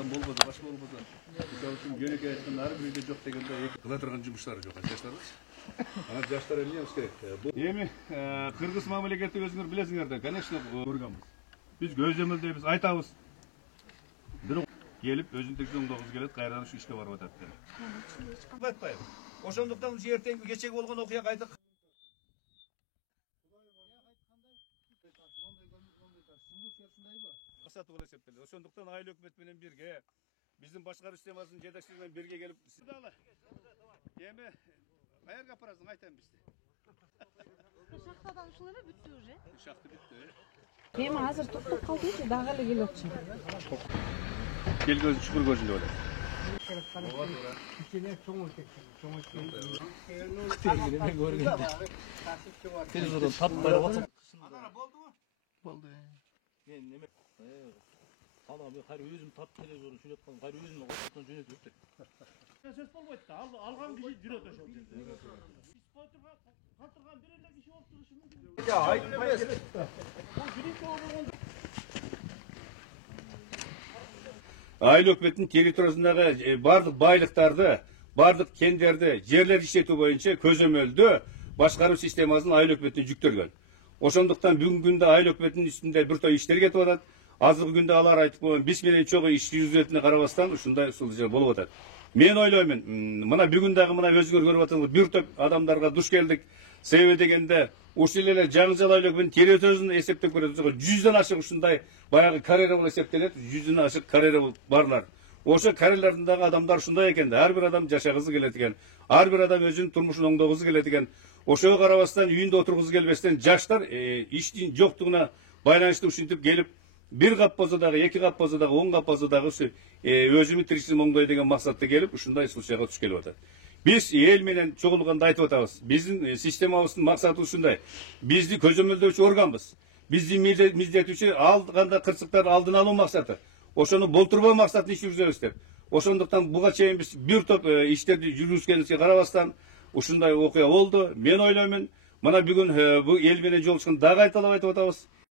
адам болбоду, башка болбоду. Мисалы үчүн жөнөкөй айтканда ар бирде жок дегенде кыла турган жумуштары жок, жаштарбыз. Анан жаштар эмнебиз керек? Эми кыргыз мамлекети өзүңөр билесиңер да, конечно, көргөнбүз. Биз көзөмөлдөйбүз, айтабыз. Бирок келип өзүндүк оңдогубуз келет, кайрадан ушу ишке барып атат деп. Батпайбы. Ошондуктан ушу эртеңки кечеги болгон окуя кайта сатып алып эсептелет. Ошондуктан айыл өкмөт менен бирге, биздин башкаруу системасынын жетекчилиги менен бирге келип, эми каерге алып барасың, айтайын бизди. Шахтадан ушул эле бүттү уже. Шахта бүттү. Эми азыр токтоп калдычы, дагы эле келип атышат. Келгөзүн чукур көзүндө болот. Телевизордон тартып барып атат. Болдубу? Болду. Мен неме? Ана мен кайра өзүм тартып телевизордон сүйлөткөн, кайра өзүм оттон жөнөтүп өттүк. Сөз болбойт да. Алган киши жүрөт ошол жерде. Калтырган бир эле киши болуп турушу мүмкүн. Я, айтпай келет да. Айыл өкмөттүн территориясындагы бардык байлыктарды, бардык кендерди, жерлер иштетүү боюнча көзөмөлдө башкаруу системасын айыл өкмөтүнө жүктөлгөн. Ошондуктан бүгүнкү күндө айыл өкмөтүнүн үстүндө бир топ иштер кетип атат. Азыркы күндө алар айтып койгон биз менен чогуу иш жүргүзүлөтүнө карабастан ушундай усул болуп атат. Мен ойлоймун, мына бүгүн дагы мына өзүңөр көрүп атасыңар, бир топ адамдарга душ келдик. Себеби дегенде ушул эле жаңы айыл өкмөтүнүн территориясын эсептеп көрөт. 100дөн ашык ушундай баягы карьера болуп эсептелет. 100дөн ашык карьера барлар. Ошо карьералардагы адамдар ушундай экен да, ар бир адам жашагысы келет экен. Ар бир адам өзүнүн турмушун оңдогусу келет экен. Ошого карабастан үйүндө отургусу келбестен жаштар иштин жоктугуна байланыштуу ушинтип келип бир кап болсо дагы, 2 кап болсо дагы, 10 кап болсо дагы өзүмүн тиричилигин оңдой деген максатта келип ушундай случайга туш келип атат. Биз эл менен чогулганда айтып атабыз. Биздин системабыздын максаты ушундай. Бизди көзөмөлдөөчү органбыз. Биздин милдетибиз алганда кырсыктарды алдын алуу максаты. Ошону болтурбоо максатында иш жүргүзөбүз деп. Ошондуктан буга чейин биз бир топ иштерди жүргүзгөнүбүзгө карабастан ушундай окуя болду. Мен ойлоймун, мына бүгүн бу эл менен жолугушканда дагы айтып атабыз.